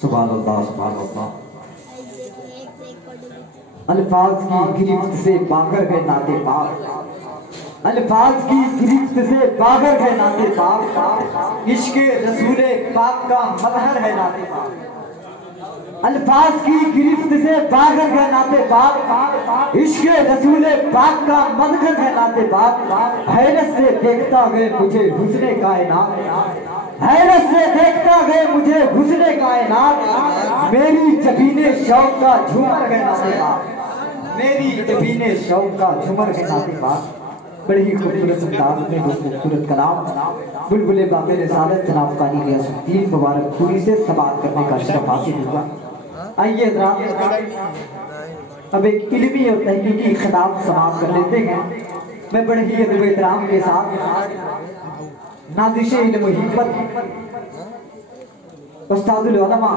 سبحان اللہ سبحان اللہ۔ الفاظ کی گرفت سے باغر گئے ناطے پاک، الفاظ کی گرفت سے باغر گئے ناطے پاک، عشق رسول پاک کا مظہر ہے ناطے پاک، الفاظ کی گرفت سے باغر گئے ناطے پاک، عشق رسول پاک کا مظہر ہے ناطے پاک۔ حیرت سے دیکھتا گئے مجھے حسن کائنات، حیرت سے دیکھتا گئے مجھے حسن کائنات، میری جبین شوق کا جھومر گئے ناطے پاک، میری جبین شوق کا جھومر گئے ناطے پاک۔ بڑی ہی خوبصورت انداز میں وہ خوبصورت کلام بلبل باغ رسالت جناب قاری غیاث الدین مبارک پوری سے سماعت کرنے کا شرف حاصل ہوا۔ آئیے حضرات اب ایک علمی اور تحقیقی خطاب سماعت کر لیتے ہیں۔ میں بڑے ہی ادب و احترام کے ساتھ نازش علم و حکمت استاد العلماء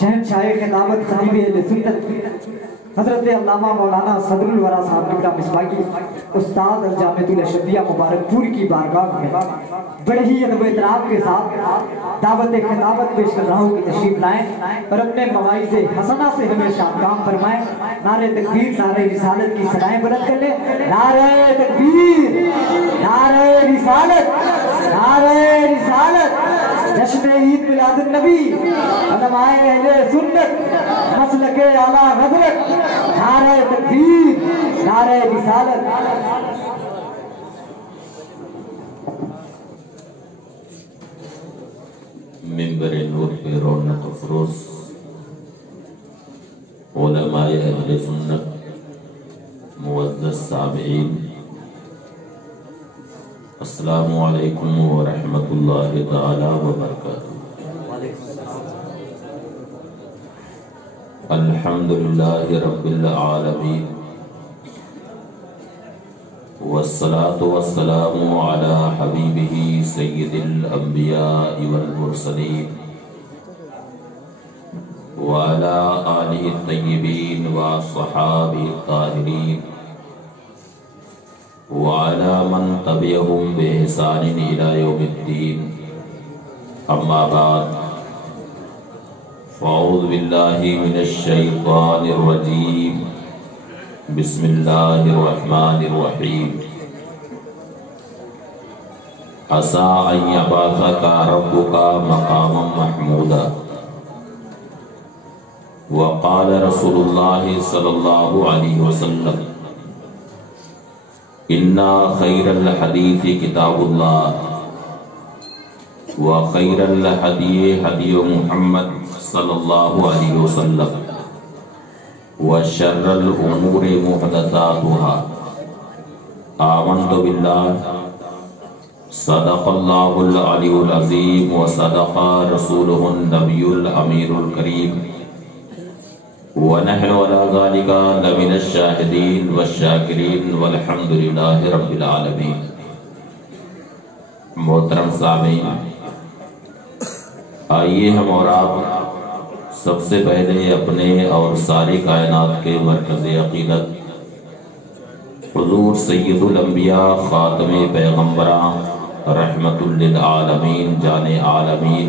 شہنشاہ خطابت خطیب اہل سنت حضرت علامہ مولانا صدر الورا صاحب نگرہ مصباحی استاد الجامعۃ الاشرفیہ مبارک پور کی بارگاہ میں بڑے ہی ادب و احترام کے ساتھ دعوت خطابت پیش کر رہا ہوں کہ تشریف لائیں اور اپنے مواعظ حسنہ سے ہمیشہ کام فرمائیں۔ نعرہ تکبیر، نعرہ رسالت کی صدائیں بلند کر لیں۔ نعرہ تکبیر، نعرہ رسالت، نعرہ رسالت، جشن عید میلاد النبی، علماء اہل سنت، مسلک اعلیٰ حضرت، نعرہ تکبیر، نعرہ رسالت۔ منبر نور پہ رونق افروز علماء اہل سنت، معزز سامعین، السلام علیکم ورحمۃ اللہ تعالی وبرکاتہ۔ الحمدللہ رب العالمین والصلاة والسلام علی حبیبہ سید الانبیاء والمرسلین وعلی آلہ الطیبین وصحابہ الطاہرین وعلی من تبعہم بإحسان الی یوم الدین، اما بعد فاعوذ باللہ من الشیطان الرجیم، بسم اللہ الرحمن الرحیم۔ عسیٰ ان یبعثک ربک مقاما محمودا، وقال رسول اللہ صلی اللہ علیہ وسلم ان خیر الحدیث کتاب اللہ، وخیر الہدی ہدی محمد صلی اللہ علیہ وسلم، وشر الامور محدثاتها۔ آمنت باللہ، صدق اللہ العلی العظیم، وصدق رسولہ النبی الامیر الکریم، ونحن على ذلك لمن الشاہدین والشاکرین والحمد للہ رب العالمین۔ محترم سامعین، آئیے ہم اور آپ سب سے پہلے اپنے اور ساری کائنات کے مرکز عقیدت حضور سید الانبیاء خاتم پیغمبران رحمت للعالمین جان عالمین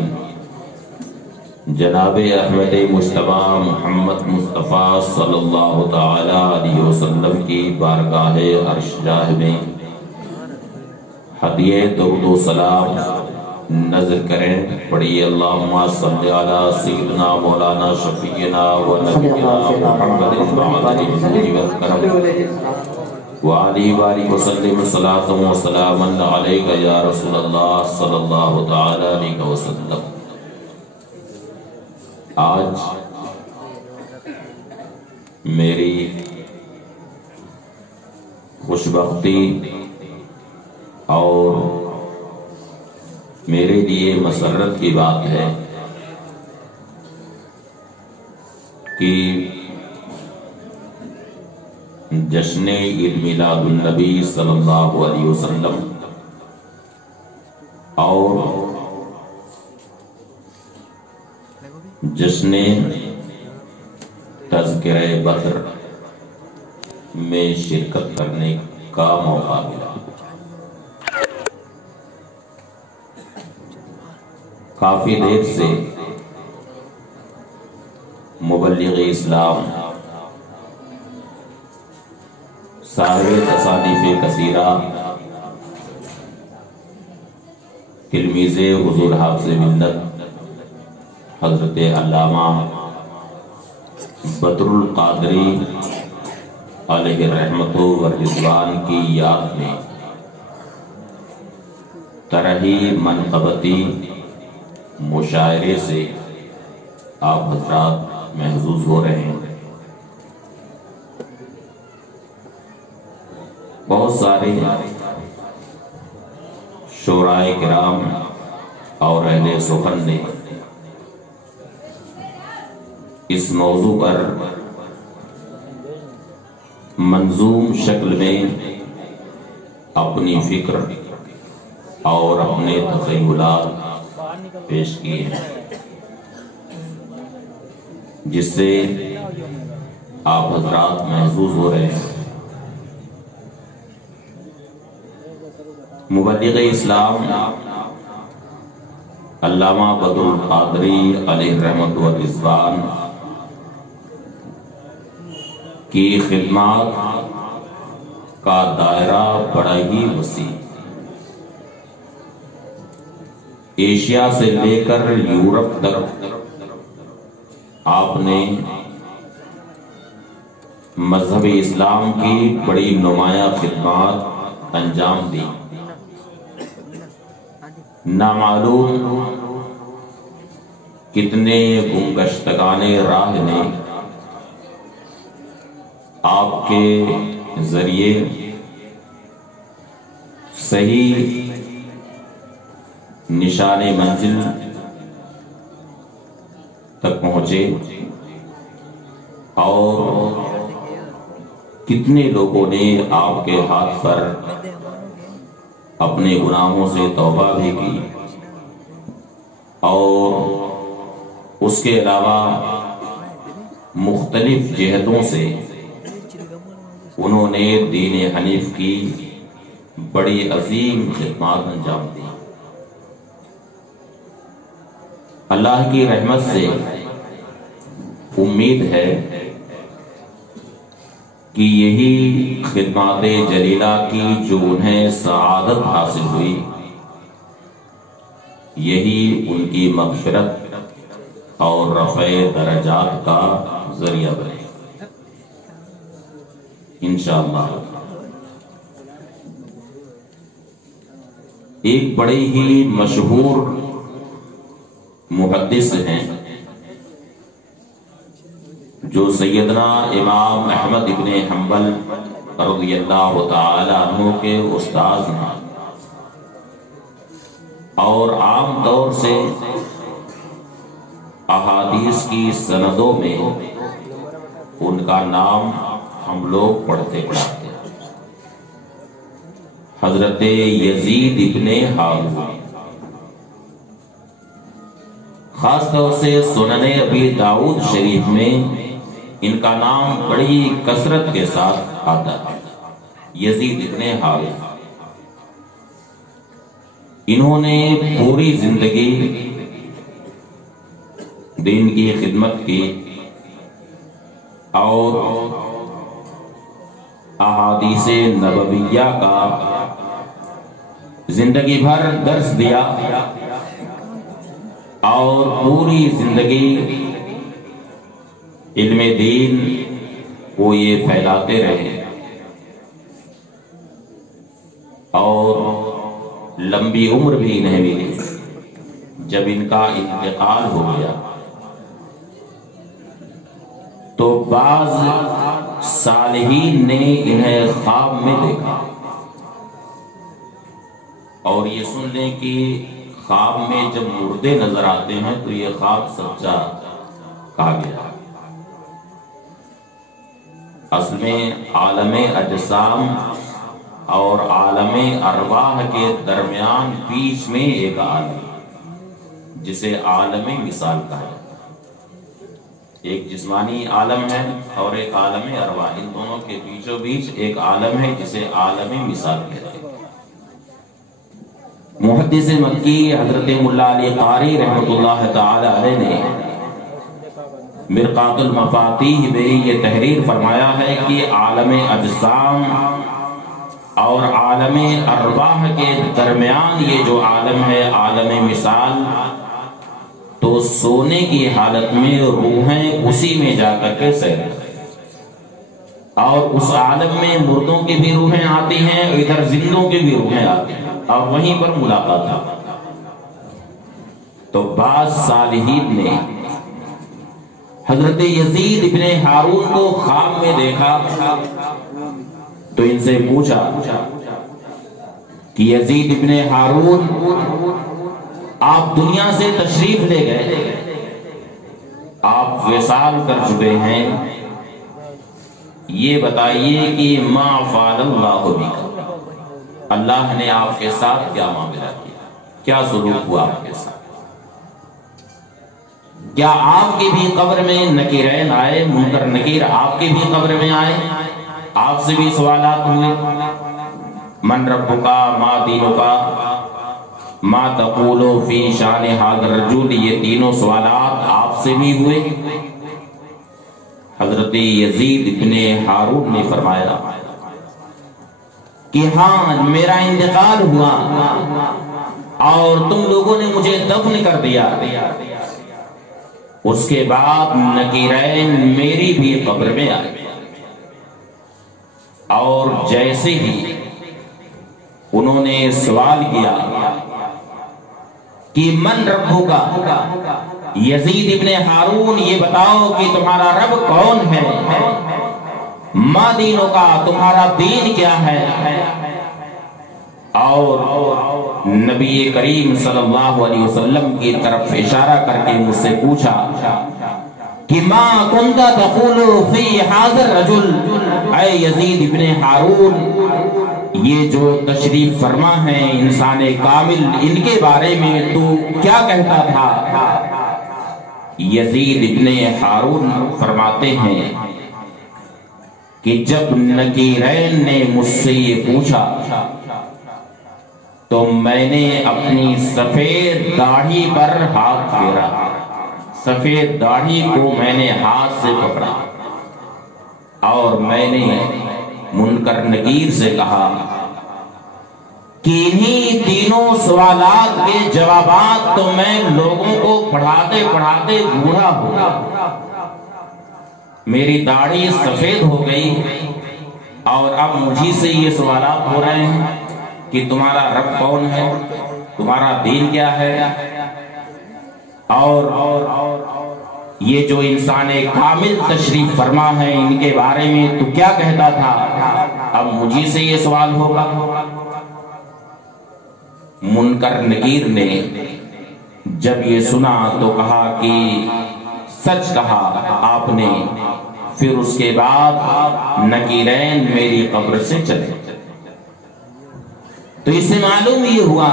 جناب احمد مجتبی محمد مصطفیٰ صلی اللہ تعالی علیہ وسلم کی بارگاہ عرش جاہ میں ہدیہ درود و سلام نظر کریں۔ پڑھیے اللہم صلی علی سیدنا مولانا شفیعنا و نبینا محمد معدن الجود والکرم وعلی بارک وسلم صلاة و سلاما علیک یا رسول اللہ صلی اللہ تعالی علیہ وسلم۔ آج میری خوش بختی اور میرے لیے مسرت کی بات ہے کہ جشن عید میلاد النبی صلی اللہ علیہ وسلم اور جشن تذکرہ بدر میں شرکت کرنے کا موقع ملا۔ کافی دیر سے مبلغ اسلام صاحب تصانیف کثیرہ تلمیذ حضور حافظ ملت حضرت علامہ بدر القادری علیہ رحمت و رضوان کی یاد میں طرحی منقبتی مشاعرے سے آپ حضرات محظوظ ہو رہے ہیں۔ بہت سارے شعراء کرام اور اہل سخن نے اس موضوع پر منظوم شکل میں اپنی فکر اور اپنے تخیلات پیش کیے ہیں، جس سے آپ حضرات محظوظ ہو رہے ہیں۔ مبلغ اسلام علامہ بدر القادری علیہ رحمت و رضوان کی خدمات کا دائرہ بڑا ہی وسیع، ایشیا سے لے کر یورپ تک آپ نے مذہب اسلام کی بڑی نمایاں خدمات انجام دی۔ نامعلوم کتنے گمگشتگان راہ نے آپ کے ذریعے صحیح نشان منزل تک پہنچے، اور کتنے لوگوں نے آپ کے ہاتھ پر اپنے گناہوں سے توبہ بھی کی، اور اس کے علاوہ مختلف جہتوں سے انہوں نے دین حنیف کی بڑی عظیم خدمات انجام دی۔ اللہ کی رحمت سے امید ہے کہ یہی خدمات جلیلہ کی جو انہیں سعادت حاصل ہوئی، یہی ان کی مغفرت اور رفع درجات کا ذریعہ بنے انشاءاللہ۔ ایک بڑے ہی مشہور محدث ہیں جو سیدنا امام احمد ابن حنبل رضی اللہ تعالی عنہ کے استاذ ہیں، اور عام طور سے احادیث کی سندوں میں ان کا نام ہم لوگ پڑھتے پڑھاتے ہیں، حضرت یزید ابن ہارون۔ خاص طور سے سنن ابی داؤد شریف میں ان کا نام بڑی کثرت کے ساتھ آتا ہے، یزید ابن ہارون۔ انہوں نے پوری زندگی دین کی خدمت کی اور احادیث نبویہ کا زندگی بھر درس دیا، اور پوری زندگی علم دین کو یہ پھیلاتے رہے، اور لمبی عمر بھی انہیں ملی۔ جب ان کا انتقال ہو گیا تو بعض صالحین نے انہیں خواب میں دیکھا، اور یہ سن لیں کہ خواب میں جب مردے نظر آتے ہیں تو یہ خواب سچا کہا گیا۔ اصل میں عالم اجسام اور عالم ارواح کے درمیان بیچ میں ایک عالم جسے عالم مثال کہا ہے، ایک جسمانی عالم ہے اور ایک عالم ارواح، ان دونوں کے بیچوں بیچ ایک عالم ہے جسے عالم مثال کہتے ہیں۔ محدث مکی حضرت مولا علی قاری رحمت اللہ تعالی علیہ نے مرقات المفاتیح میں یہ تحریر فرمایا ہے کہ عالم اجسام اور عالم ارواح کے درمیان یہ جو عالم ہے عالم مثال، تو سونے کی حالت میں روحیں اسی میں جا کر کے سیر، اور اس عالم میں مردوں کی بھی روحیں آتی ہیں، ادھر زندوں کی بھی روحیں آتی ہیں، اور وہیں پر ملاقات ہے۔ تو بعض صالحین نے حضرت یزید ابن ہارون کو خواب میں دیکھا تو ان سے پوچھا کہ یزید ابن ہارون، آپ دنیا سے تشریف لے گئے، آپ وصال کر چکے ہیں، یہ بتائیے کہ ما فعل اللہ بک، اللہ نے آپ کے ساتھ کیا معاملہ کیا، کیا سلوک ہوا آپ کے ساتھ؟ کیا آپ کی بھی قبر میں نکیرین آئے، منکر نکیر آپ کی بھی قبر میں آئے، آپ سے بھی سوالات ہوئے؟ من ربکا، ما دینکا، ما تقولو فی شان ھذا الرجل، یہ تینوں سوالات آپ سے بھی ہوئے؟ حضرت یزید ابن ہارون نے فرمایا کہ ہاں، میرا انتقال ہوا اور تم لوگوں نے مجھے دفن کر دیا، اس کے بعد نکیرین میری بھی قبر میں آئے، اور جیسے ہی انہوں نے سوال کیا کہ من ربو کا، یزید ابن ہارون یہ بتاؤ کہ تمہارا رب کون ہے، ما دینوں کا، تمہارا دین کیا ہے، اور نبی کریم صلی اللہ علیہ وسلم کی طرف اشارہ کر کے مجھ سے پوچھا کہ ما کنت تقول فی ھذا الرجل، اے یزید ابن ہارون، یہ جو تشریف فرما ہے انسان کامل، ان کے بارے میں تو کیا کہتا تھا؟ یزید ابن ہارون فرماتے ہیں کہ جب نکیرین نے مجھ سے یہ پوچھا تو میں نے اپنی سفید داڑھی پر ہاتھ پھیرا، سفید داڑھی کو میں نے ہاتھ سے پکڑا، اور میں نے منکر نکیر سے کہا کہ انہی تینوں سوالات کے جوابات تو میں لوگوں کو پڑھاتے پڑھاتے بوڑھا ہو گیا، میری داڑھی سفید ہو گئی، اور اب مجھے سے یہ سوالات ہو رہے ہیں کہ تمہارا رب کون ہے، تمہارا دین کیا ہے، اور یہ جو انسان کامل تشریف فرما ہے ان کے بارے میں تو کیا کہتا تھا، اب مجھے سے یہ سوال ہوگا۔ منکر نکیر نے جب یہ سنا تو کہا کہ سچ کہا آپ نے، پھر اس کے بعد نکیرین میری قبر سے چلے۔ تو اس سے معلوم یہ ہوا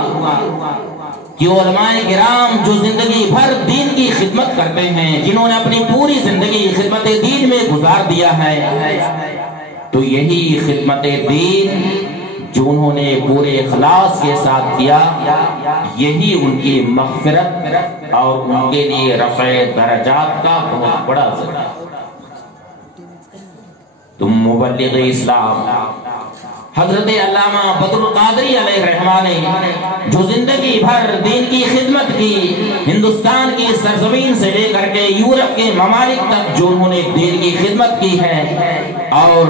کہ علماء کرام جو زندگی بھر دین کی خدمت کرتے ہیں، جنہوں نے اپنی پوری زندگی خدمت دین میں گزار دیا ہے، تو یہی خدمت دین جو انہوں نے پورے اخلاص کے ساتھ کیا، یہی ان کی مغفرت اور ان کے لیے رفع درجات کا بہت بڑا ذریعہ۔ تم مبلغ اسلام حضرت علامہ بدر القادری علیہ الرحمہ نے جو زندگی بھر دین کی خدمت کی، ہندوستان کی سرزمین سے لے کر کے یورپ کے ممالک تک جو انہوں نے دین کی خدمت کی ہے، اور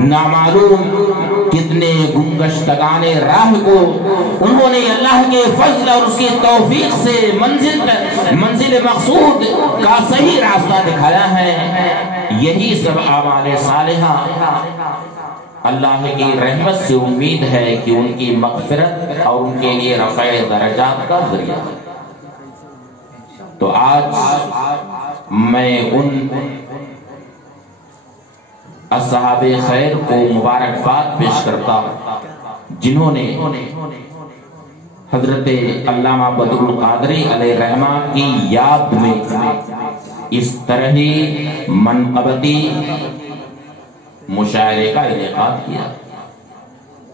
نامعلوم کتنے گمگشتگان راہ کو انہوں نے اللہ کے فضل اور اس کی توفیق سے منزل مقصود کا صحیح راستہ دکھایا ہے، یہی سب اعمال صالحہ اللہ کی رحمت سے امید ہے کہ ان کی مغفرت اور ان کے لیے رفع درجات کا ذریعہ ہے۔ تو آج میں ان اصحاب خیر کو مبارکباد پیش کرتا ہوں جنہوں نے حضرت علامہ بدر القادری علیہ الرحمہ کی یاد میں اس طرح ہی منقبتی مشاعرے کا انعقاد کیا۔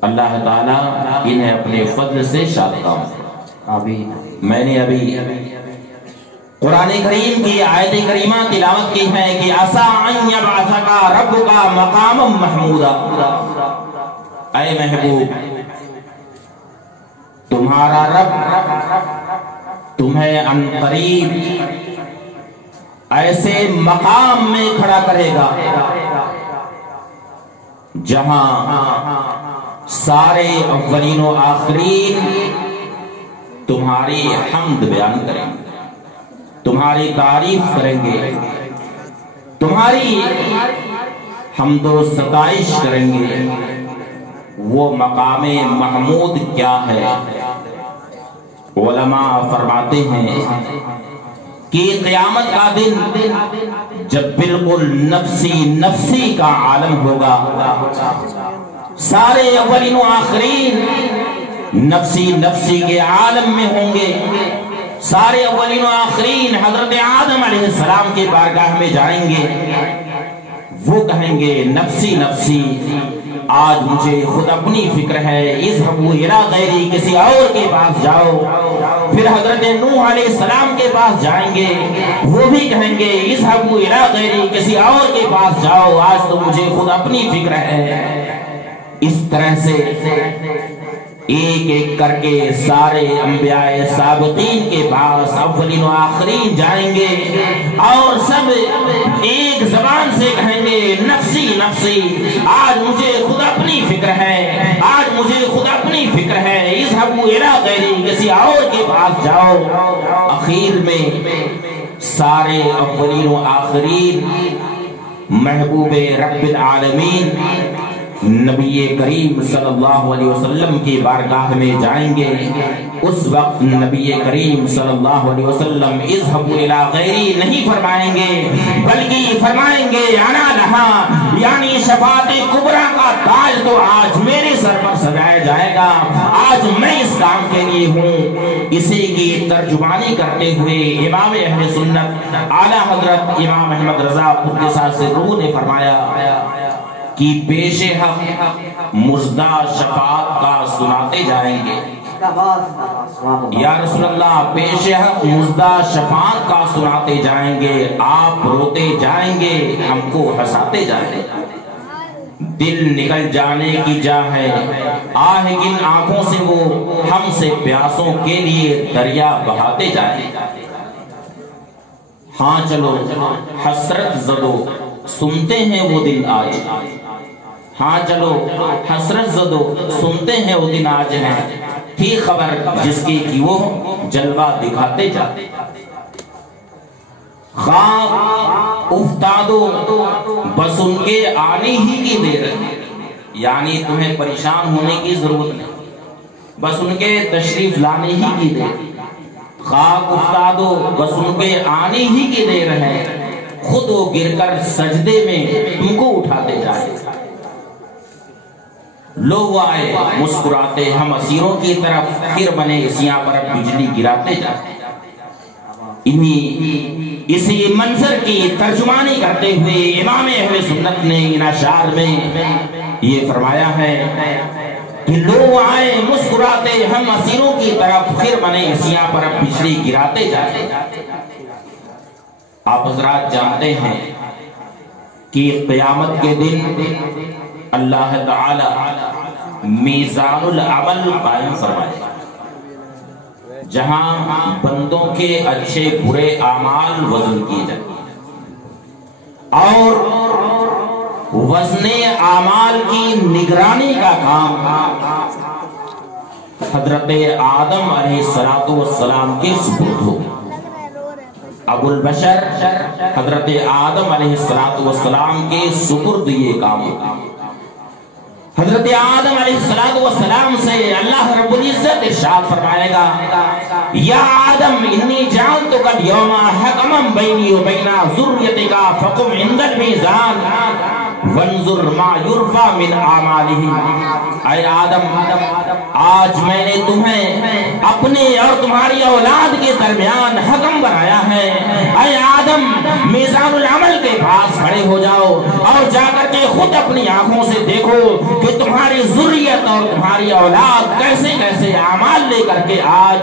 اللہ تعالیٰ انہیں اپنے فضل سے شاد فرمائے۔ آمین۔ میں نے ابھی قرآن کریم کی آیت کریمہ تلاوت کی ہے کہ عسیٰ ان یبعثک ربک مقاما محمودا، اے محبوب تمہارا رب تمہیں ان قریب ایسے مقام میں کھڑا کرے گا جہاں سارے اولین و آخرین تمہاری حمد بیان کریں گے، تمہاری تعریف کریں گے، تمہاری حمد و ستائش کریں گے۔ وہ مقام محمود کیا ہے؟ علماء فرماتے ہیں کہ قیامت کا دن جب بالکل نفسی نفسی کا عالم ہوگا، سارے اولین و آخرین نفسی نفسی کے عالم میں ہوں گے، سارے اولین و آخرین حضرت آدم علیہ السلام کے بارگاہ میں جائیں گے، وہ کہیں گے نفسی نفسی، آج مجھے خود اپنی فکر ہے، اذهبوا الی غیری، کسی اور کے پاس جاؤ۔ پھر حضرت نوح علیہ السلام کے پاس جائیں گے، وہ بھی کہیں گے اذهبوا الی غیری، کسی اور کے پاس جاؤ، آج تو مجھے خود اپنی فکر ہے۔ اس طرح سے ایک ایک کر کے سارے انبیاء سابقین کے پاس اولین و آخرین جائیں گے اور سب ایک زبان سے کہیں گے نفسی نفسی، آج مجھے خود اپنی فکر ہے، آج مجھے خود اپنی فکر ہے، اذهبوا الی غیری، کسی اور کے پاس جاؤ۔ اخیر میں سارے اولین و آخرین محبوب رب العالمین نبی کریم صلی اللہ علیہ وسلم کی بارگاہ میں جائیں گے۔ اس وقت نبی کریم صلی اللہ علیہ وسلم اذهبوا الی غیری نہیں فرمائیں گے، بلکہ فرمائیں گے انا لہا، یعنی شفاعت کبریٰ کا تاج تو آج میرے سر پر سجایا جائے گا، آج میں اس کام کے لیے ہوں۔ اسی کی ترجمانی کرتے ہوئے امام اہل سنت اعلیٰ حضرت امام احمد رضا قدس سرہ نے فرمایا کہ پیش حق مزدہ شفاعت کا سناتے جائیں گے۔ یا رسول اللہ پیش حق مزدہ شفاعت کا سناتے جائیں گے، آپ روتے جائیں گے، ہم کو ہنساتے جائیں گے، دل نکل جانے کی جا ہے، آہ کن آنکھوں سے وہ ہم سے پیاسوں کے لیے دریا بہاتے جائیں گے۔ ہاں چلو حسرت زدو سنتے ہیں وہ دن آج، ہاں چلو حسرت زدو سنتے ہیں وہ دن آج ہیں، تھی خبر جس کی کہ وہ جلوہ دکھاتے جاتے، خاک افتادو بس ان کے آنے ہی کی دیر ہے، یعنی تمہیں پریشان ہونے کی ضرورت نہیں، بس ان کے تشریف لانے ہی کی دیر، خاک افتادو بس ان کے آنے ہی کی دیر ہے، خود وہ گر کر سجدے میں تم کو اٹھاتے جائے۔ لوگ آئے مسکراتے ہم اسیروں کی طرف، پھر بنے اسیاں پر بجلی گراتے جاتے۔ اسی منظر کی ترجمانی کرتے ہوئے امام اہل سنت نے ان اشعار میں یہ فرمایا ہے کہ لوگ آئے مسکراتے ہم اسیروں کی طرف، پھر بنے اسیاں پر بجلی گراتے جاتے۔ آپ حضرات جانتے ہیں کہ قیامت کے دن اللہ تعالی میزان العمل قائم فرمائے، جہاں بندوں کے اچھے برے اعمال وزن کیے جائیں، اور وزن اعمال کی نگرانی کا کام حضرت آدم علیہ السلام کے سپرد ہو۔ ابو البشر حضرت آدم علیہ السلام کے سپرد یہ کام ہو۔ حضرت آدم علیہ السلام سے اللہ رب العزت ارشاد فرمائے گا یا آدم انی جعلتک اليوم حکما بینی و بین ذریتک فقم عند المیزان وانظر ما یرفع من اعمالہ۔ اے آدم آج میں نے تمہیں اپنے اور تمہاری اولاد کے درمیان حکم بنایا ہے، اے آدم میزان العمل کے پاس کھڑے ہو جاؤ اور جا کر کے خود اپنی آنکھوں سے دیکھو کہ تمہاری ذریت اور تمہاری اولاد کیسے کیسے اعمال لے کر کے آج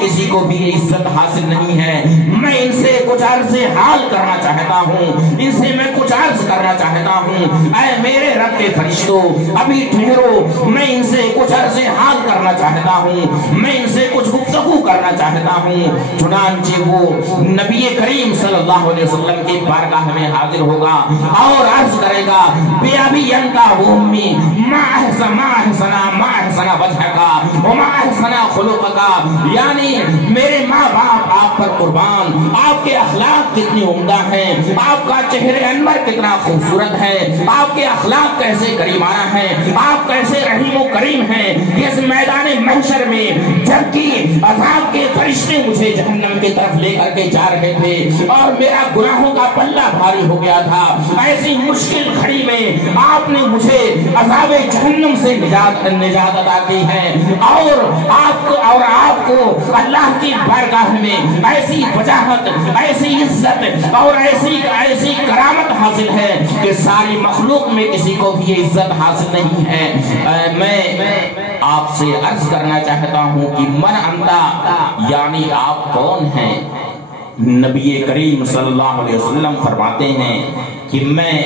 کسی کو بھی یہ عزت حاصل نہیں ہے. میں ان سے کچھ عرض حال کرنا چاہتا ہوں, ان سے میں کچھ عرض کرنا چاہتا ہوں. اے میرے رب کے فرشتوں, ابھی ٹھہرو, میں ان سے کچھ عرض حال کرنا چاہتا ہوں, میں ان سے کچھ گفتگو کرنا چاہتا ہوں. چنانچہ وہ نبی کریم صلی اللہ علیہ وسلم کی بارگاہ میں حاضر ہوگا اور عرض کرے گا, بے ابی انت و امی ما احسن وجهک وما احسن خلقک, یعنی میرے ماں باپ آپ پر قربان, آپ کے اخلاق کتنی عمدہ ہیں, آپ کا چہرے انور کتنا خوبصورت ہے, آپ کے اخلاق کیسے کریمانہ ہیں, آپ کیسے رحیم و کریم ہیں. اس میدان محشر میں جبکہ عذاب کے فرشتے مجھے جہنم کی طرف لے کر کے جا رہے تھے اور میرا گناہوں کا پلہ بھاری ہو گیا تھا, ایسی مشکل گھڑی میں آپ نے مجھے عذاب جہنم سے نجات عطا کی ہے, اور آپ کو اللہ کی بارگاہ میں ایسی وجاہت, ایسی عزت اور ایسی کرامت حاصل ہے کہ ساری مخلوق میں کسی کو بھی یہ عزت حاصل نہیں ہے. میں آپ سے عرض کرنا چاہتا ہوں کہ من انت, یعنی آپ کون ہیں؟ نبی کریم صلی اللہ علیہ وسلم فرماتے ہیں کہ میں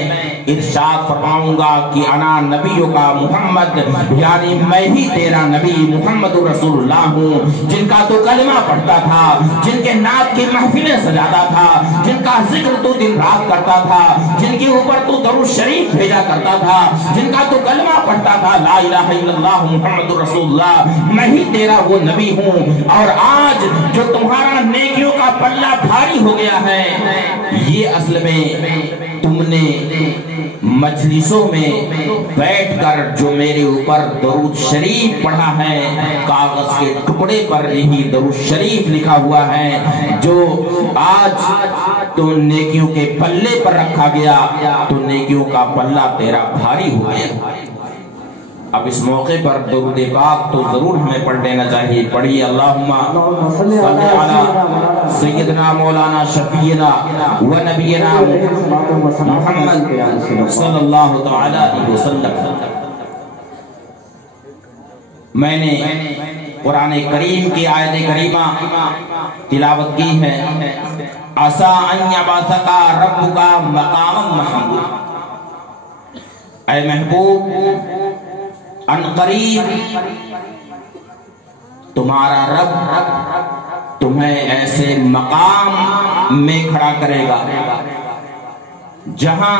ارشاد فرماؤں گا کہ انا نبیوں کا محمد, یعنی میں ہی تیرا نبی محمد رسول اللہ ہوں, جن کا تو کلمہ پڑھتا تھا, جن کے نعت کی محفلیں سجاتا تھا, جن کا ذکر تو دن رات کرتا تھا, جن کے اوپر تو درود شریف بھیجا کرتا تھا, جن کا تو کلمہ پڑھتا تھا لا الہ الا اللہ محمد رسول اللہ. میں ہی تیرا وہ نبی ہوں, اور آج جو تمہارا نیکیوں کا پلہ بھاری ہو گیا ہے, یہ اصل میں تم نے مجلسوں میں بیٹھ کر جو میرے اوپر درود شریف پڑھا ہے, کاغذ کے ٹکڑے پر یہی درود شریف لکھا ہوا ہے, جو آج تو نیکیوں کے پلے پر رکھا گیا تو نیکیوں کا پلہ تیرا بھاری ہو گیا. اب اس موقع پر درود پاک تو ضرور ہمیں پڑھ لینا چاہیے. پڑھیے اللہم صلی علی سیدنا مولانا شفیعنا و نبینا محمد صلی اللہ تعالی علیہ وسلم. میں نے قرآن کریم کی آیت کریمہ تلاوت کی ہے, عسیٰ ان یبعثک ربک مقاما محمودا. اے محبوب, ان قریب تمہارا رب تمہیں ایسے مقام میں کھڑا کرے گا جہاں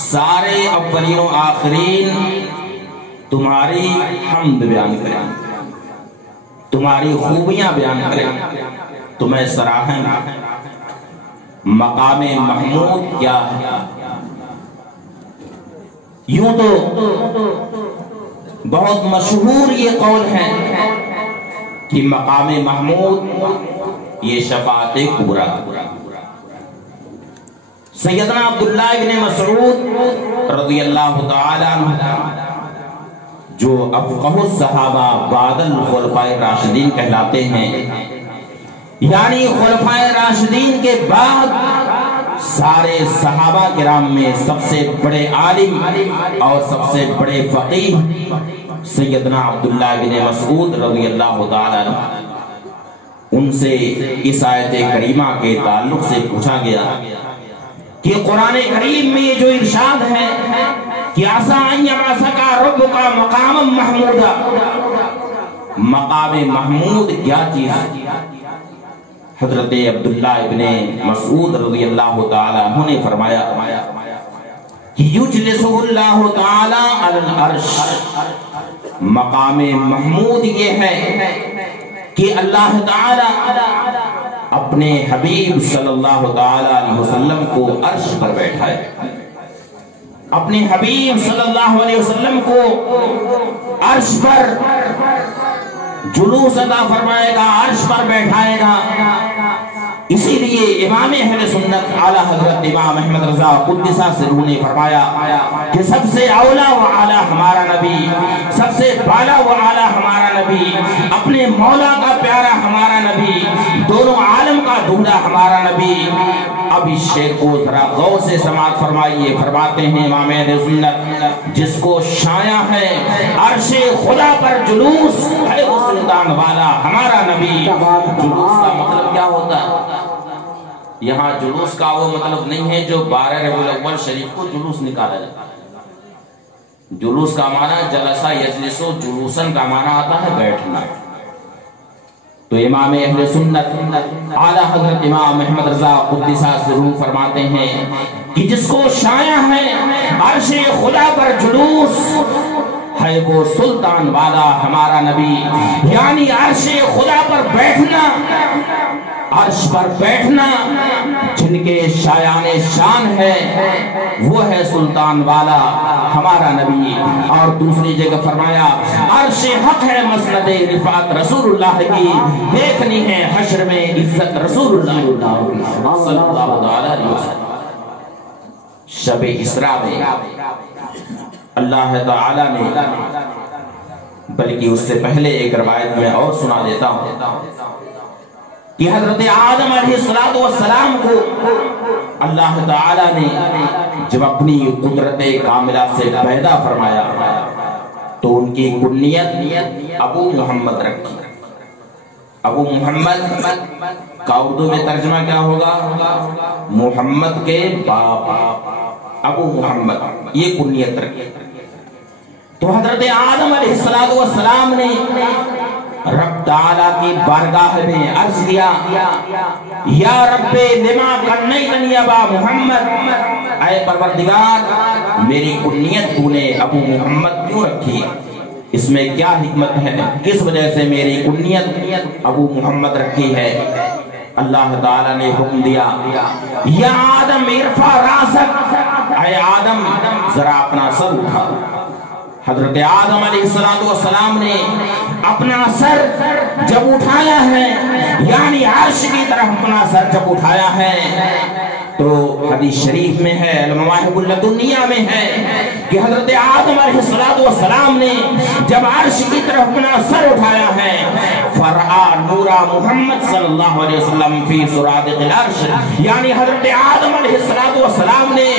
سارے اولین و آخرین تمہاری حمد بیان کریں, تمہاری خوبیاں بیان کریں, تمہیں سراہیں. مقام محمود کیا ہے؟ یوں تو بہت مشہور یہ قول ہے کہ مقام محمود یہ شفاعت کبریٰ. سیدنا عبداللہ ابن مسعود رضی اللہ تعالی عنہ, جو افقہ الصحابہ بعد الخلفاء راشدین کہلاتے ہیں, یعنی خلفاء راشدین کے بعد سارے صحابہ کرام میں سب سے بڑے عالم اور سب سے بڑے فقیہ سیدنا عبداللہ بن مسعود رضی اللہ تعالی عنہ. ان سے اس آیت کریمہ کے تعلق سے پوچھا گیا کہ قرآن کریم میں یہ جو ارشاد ہے کہ عسیٰ ان یبعثک ربک مقاما محمودا, مقام محمود کیا چیز ہے؟ حضرت عبداللہ ابن مسعود رضی اللہ تعالی عنہ نے فرمایا کہ یجلسہ اللہ تعالی علی العرش. مقام محمود یہ ہے کہ اللہ تعالی اپنے حبیب صلی اللہ تعالی علیہ وسلم کو عرش پر بیٹھائے, اپنے حبیب صلی اللہ علیہ وسلم کو عرش پر جلوس عطا فرمائے گا, عرش پر بیٹھائے گا. اسی لیے امام اہل سنت اعلی حضرت امام احمد رضا قدسہ سرہ نے فرمایا کہ سب سے اولا و اعلی ہمارا نبی, سب سے بالا و اعلی ہمارا نبی, اپنے مولا کا پیارا ہمارا نبی, دونوں عالم کا دولہا ہمارا نبی. اب اس شعر کو ذرا غور سے سماعت فرمائیے. فرماتے ہیں امام اہل سنت, جس کو شایع ہے عرش خدا پر جلوس ہے اس سلطان والا ہمارا نبی۔ جلوس کا مطلب کیا ہوتا ہے؟ یہاں جلوس کا وہ مطلب نہیں ہے جو 12 ربیع الاول شریف کو جلوس نکالا جاتا ہے۔ جلوس کا معنی جلسہ یجلس جلوسن کا معنی آتا ہے بیٹھنا۔ تو امام اہل سنت اعلیٰ حضرت امام محمد رضا قدس سرہ فرماتے ہیں کہ جس کو شایع ہے عرش خدا پر جلوس ہے وہ سلطان والا ہمارا نبی، یعنی عرش خدا پر بیٹھنا، عرش پر بیٹھنا جن کے شایان شان ہے وہ ہے سلطان والا ہمارا نبی۔ اور دوسری جگہ فرمایا عرش حق ہے مسند رفعت رسول اللہ کی، دیکھنی ہے حشر میں عزت رسول اللہ صلی اللہ علیہ وسلم۔ شب اسراء میں اللہ تعالی نے، بلکہ اس سے پہلے ایک روایت میں اور سنا دیتا ہوں کہ حضرت آدم علیہ السلام کو اللہ تعالی نے جب اپنی قدرت کاملہ سے پیدا فرمایا تو ان کی کنیت ابو محمد رکھی۔ ابو محمد کا اردو میں ترجمہ کیا ہوگا؟ محمد کے باپ، ابو محمد، یہ کنیت رکھی۔ تو حضرت آدم علیہ السلام نے رب تعالیٰ کی بارگاہ میں عرض کیا یا رب لما کنیتنی ابا محمد، اے پروردگار میری کنیت تو نے ابو محمد کیوں رکھی؟ اس میں کیا حکمت ہے؟ کس وجہ سے میری کنیت ابو محمد رکھی ہے؟ اللہ تعالیٰ نے حکم دیا یا آدم ارفع راسک، اے آدم ذرا اپنا سر اٹھا۔ حضرت آدم علیہ السلام نے اپنا سر جب اٹھایا ہے، یعنی عرش کی طرف اپنا سر جب اٹھایا ہے، تو حدیث شریف میں ہے، المواہب اللدنیہ میں ہے کہ حضرت آدم علیہ السلام نے جب عرش کی طرف اپنا سر اٹھایا ہے، فرآ نورا محمد صلی اللہ علیہ وسلم فی سرادق العرش، یعنی حضرت آدم علیہ السلام نے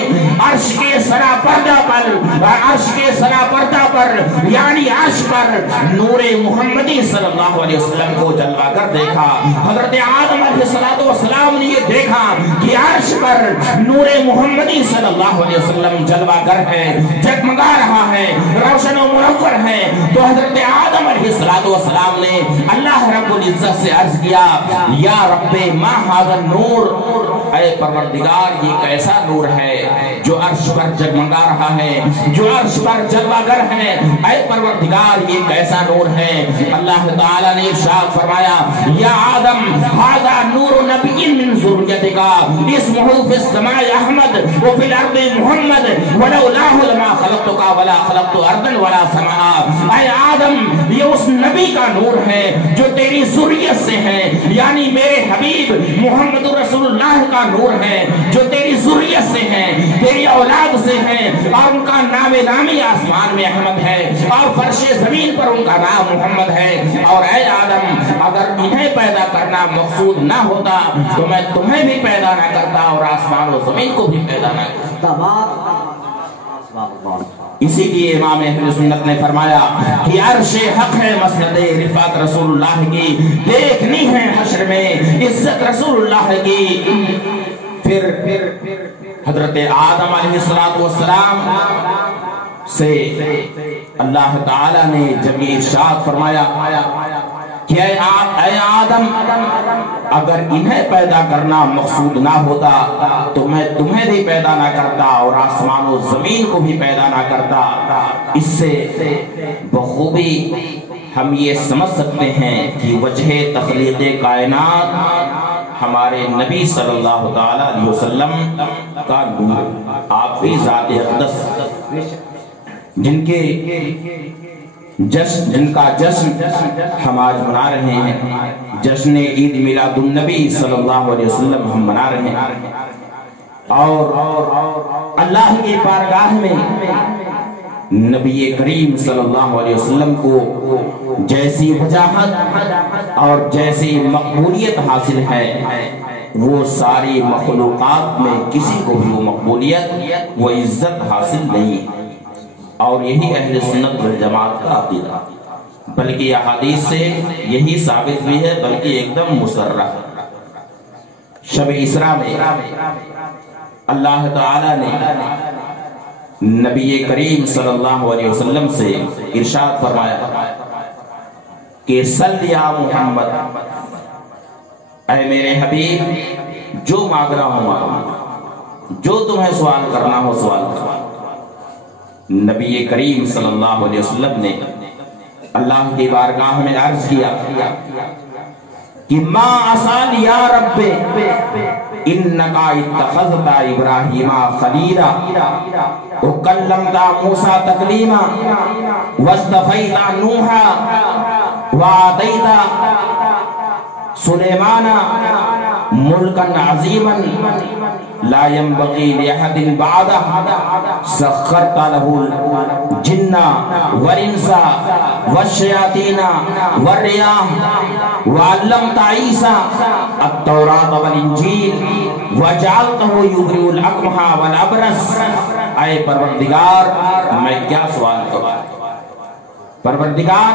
عرش کے سرا پردہ پر، عرش کے سرا پردہ پر یعنی عرش پر نور محمدی صلی اللہ علیہ وسلم کو جلوہ کر دیکھا۔ حضرت آدم علیہ السلام نے یہ دیکھا کہ عرش پر نور محمدی صلی اللہ علیہ وسلم جلوہ گر ہے، جگمگا رہا ہے، روشن و منور ہے۔ تو حضرت آدم علیہ السلام نے اللہ رب العزت سے عرض کیا یا رب ما ھذا النور، اے پروردگار یہ کیسا نور ہے جو عرش پر جگمگا رہا ہے، جو عرش پر جلوہ گر ہے، اے پروردگار یہ کیسا نور ہے؟ اللہ تعالیٰ نے ارشاد فرمایا یا آدم ھذا نور نبی من ذریتک اسمہ فی السماء احمد وفی الارض محمد ولولاہ لما خلقتک ولا خلقت ارضا ولا سماء۔ اے آدم یہ اس نبی کا نور ہے جو تیری ذریت سے ہے، یعنی میرے حبیب محمد رسول اللہ کا نور ہے جو تیری ذریت سے ہے، تیری اولاد سے ہے، اور ان کا نام نامی آسمان میں احمد ہے اور فرش زمین پر ان کا نام محمد ہے۔ اور اے آدم اگر انہیں پیدا کرنا مقصود نہ ہوتا تو میں تمہیں بھی پیدا نہ کرتا اور آسمان و زمین کو بھی پیدا نہ کرتا۔ اسی لیے امام اہل سنت نے فرمایا کہ عرش حق ہے مسند رفعت رسول اللہ کی، دیکھنی ہے حشر میں عزت رسول اللہ کی۔ پھر حضرت آدم علیہ السلام سے اللہ تعالی نے جب یہ ارشاد فرمایا کہ اے آدم اگر انہیں پیدا کرنا مقصود نہ ہوتا تو میں تمہیں بھی پیدا نہ کرتا اور آسمان و زمین کو بھی پیدا نہ کرتا، اس سے بخوبی ہم یہ سمجھ سکتے ہیں کہ وجہ تخلیق کائنات ہمارے نبی صلی اللہ تعالی علیہ وسلم کا نور، آپ کی ذات اقدس جن کا جشن ہم آج منا رہے ہیں، جشن عید میلاد النبی صلی اللہ علیہ وسلم ہم منا رہے ہیں، اور اللہ کی بارگاہ میں نبی کریم صلی اللہ علیہ وسلم کو جیسی وجاہت اور جیسی مقبولیت حاصل ہے وہ ساری مخلوقات میں کسی کو بھی وہ مقبولیت وہ عزت حاصل نہیں، اور یہی اہل سنت والجماعت کا عقیدہ۔ بلکہ احادیث سے یہی ثابت بھی ہے، بلکہ ایک دم مصرح۔ شب اسراء میں اللہ تعالی نے نبی کریم صلی اللہ علیہ وسلم سے ارشاد فرمایا کہ صلی یا محمد، اے میرے حبیب جو مانگنا ہو، جو تمہیں سوال کرنا ہو سوال کرو۔ نبی کریم صلی اللہ علیہ وسلم نے اللہ کی بارگاہ میں عرض کیا کہ ما اسال یا رب انکا اتخذت ابراہیم خلیلا وکلمت موسیٰ تکلیما واصطفیت نوحا وآتیت سلیمان ملکا عظیما لا ينبغي لأحد بعده سخرت له الجن والإنس والشياطين والرياح وعلمت عيسى التوراة والإنجيل وجعلته يبرئ الأكمه والأبرص۔ اے پروردگار میں کیا سوال کروں؟ پروردگار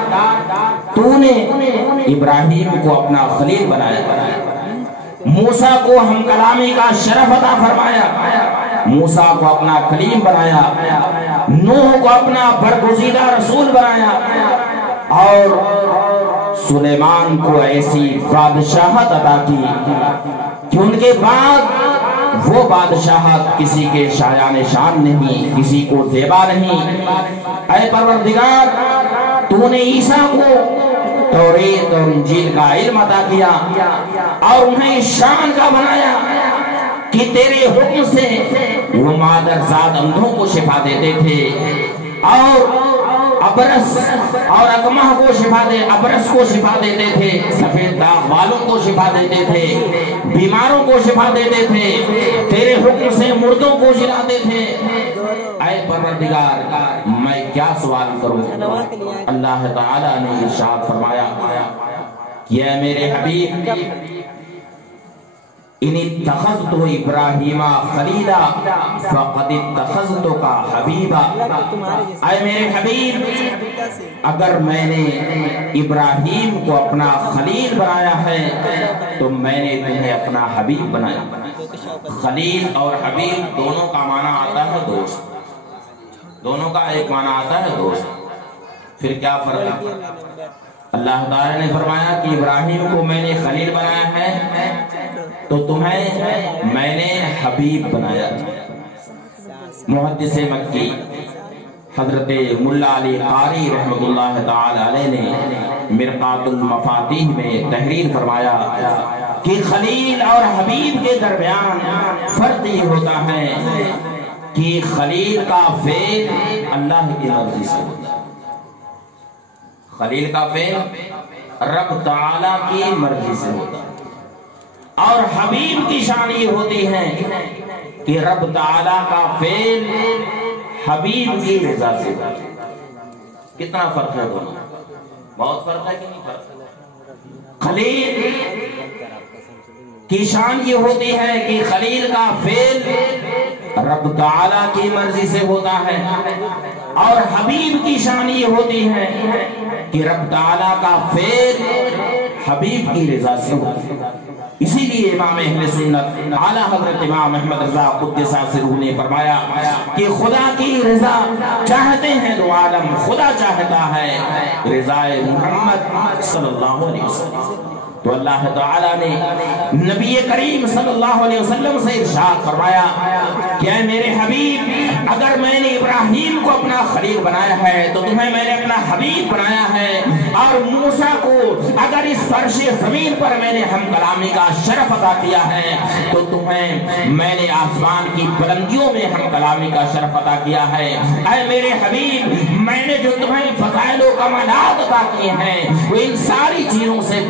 تو نے ابراہیم کو اپنا خلیل بنایا، موسیٰ کو ہم کلامی کا شرف عطا فرمایا، موسیٰ کو اپنا کلیم بنایا، نوح کو اپنا برگزیدہ رسول بنایا، اور سلیمان کو ایسی بادشاہت عطا کی کہ ان کے بعد وہ بادشاہت کسی کے شایان شان نہیں، کسی کو زیبا نہیں۔ اے پروردگار تو نے عیسیٰ کو توریت اور انجیل کا علم عطا کیا اور انہیں شان کا بنایا کہ تیرے حکم سے وہ مادرزاد اندھوں کو شفا دیتے تھے اور ابرس اور اکمہ کو شفا دے، ابرس کو شفا دیتے تھے، سفید داغ والوں کو شفا دیتے تھے، بیماروں کو شفا دیتے تھے، تیرے حکم سے مردوں کو جلاتے تھے۔ اے پروردگار میں کیا سوال کروں؟ اللہ تعالی نے ارشاد فرمایا کہ اے میرے حبیب ان اتخذت ابراہیم خلیلا فقد اتخذتک حبیبا۔ اے میرے حبیب اگر میں نے ابراہیم کو اپنا خلیل بنایا ہے تو میں نے تمہیں اپنا حبیب بنایا۔ خلیل اور حبیب دونوں کا معنی آتا ہے دوست، دونوں کا ایک معنی آتا ہے دوست، پھر کیا فرق ہے؟ اللہ تعالی نے فرمایا کہ ابراہیم کو میں نے خلیل بنایا ہے تو تمہیں میں نے حبیب بنایا۔ محدث مکی حضرت ملا علی قاری رحمۃ اللہ تعالی علیہ نے مرقات المفاتیح میں تحریر فرمایا کہ خلیل اور حبیب کے درمیان فرق یہ ہوتا ہے کہ خلیل کا فعل اللہ کی مرضی سے ہوتا ہے، خلیل کا فعل رب تعالی کی مرضی سے ہوتا ہے، اور حبیب کی شان یہ ہوتی ہے کہ رب تعالی کا فعل حبیب کی رضا سے ہوتا ہے۔ کتنا فرق ہے دونوں؟ بہت فرق ہے کہ نہیں فرق؟ خلیل کی شان یہ ہوتی ہے کہ خلیل کا فعل رب تعالی کی مرضی سے ہوتا ہے، اور حبیب کی شان یہ ہوتی ہے کہ رب تعالی کا فعل حبیب کی رضا سے ہوتا ہے۔ اسی لیے امام اہل سنت اعلیٰ حضرت امام احمد رضا قدس سرہ نے فرمایا کہ خدا کی رضا چاہتے ہیں دو عالم، خدا چاہتا ہے رضا محمد صلی اللہ علیہ وسلم۔ تو اللہ تعالیٰ نے نبی کریم صلی اللہ علیہ وسلم سے ارشاد فرمایا کہ اے میرے حبیب اگر میں نے ابراہیم کو اپنا خلیل بنایا ہے تو تمہیں میں نے اپنا حبیب بنایا ہے، اور موسیٰ کو اگر اس فرش زمین پر میں نے ہم کلامی کا شرف عطا کیا ہے تو تمہیں میں نے آسمان کی بلندیوں میں ہم کلامی کا شرف عطا کیا ہے۔ اے میرے حبیب میں نے جو تمہیں فضائل و کمالات عطا کیے ہیں وہ ان ساری چیزوں سے